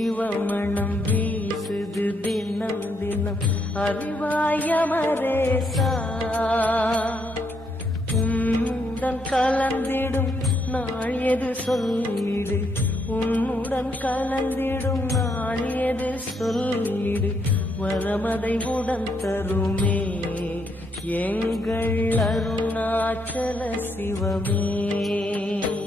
சிவமணம் வீசுது தினம் தினம் அறிவாயமரேசா உன்னுடன் கலந்திடும் நாள் எது சொல்லிடு உன்னுடன் கலந்திடும் நாள் எது சொல்லிடு வரமதை உடன் தருமே எங்கள் அருணாச்சல சிவமே.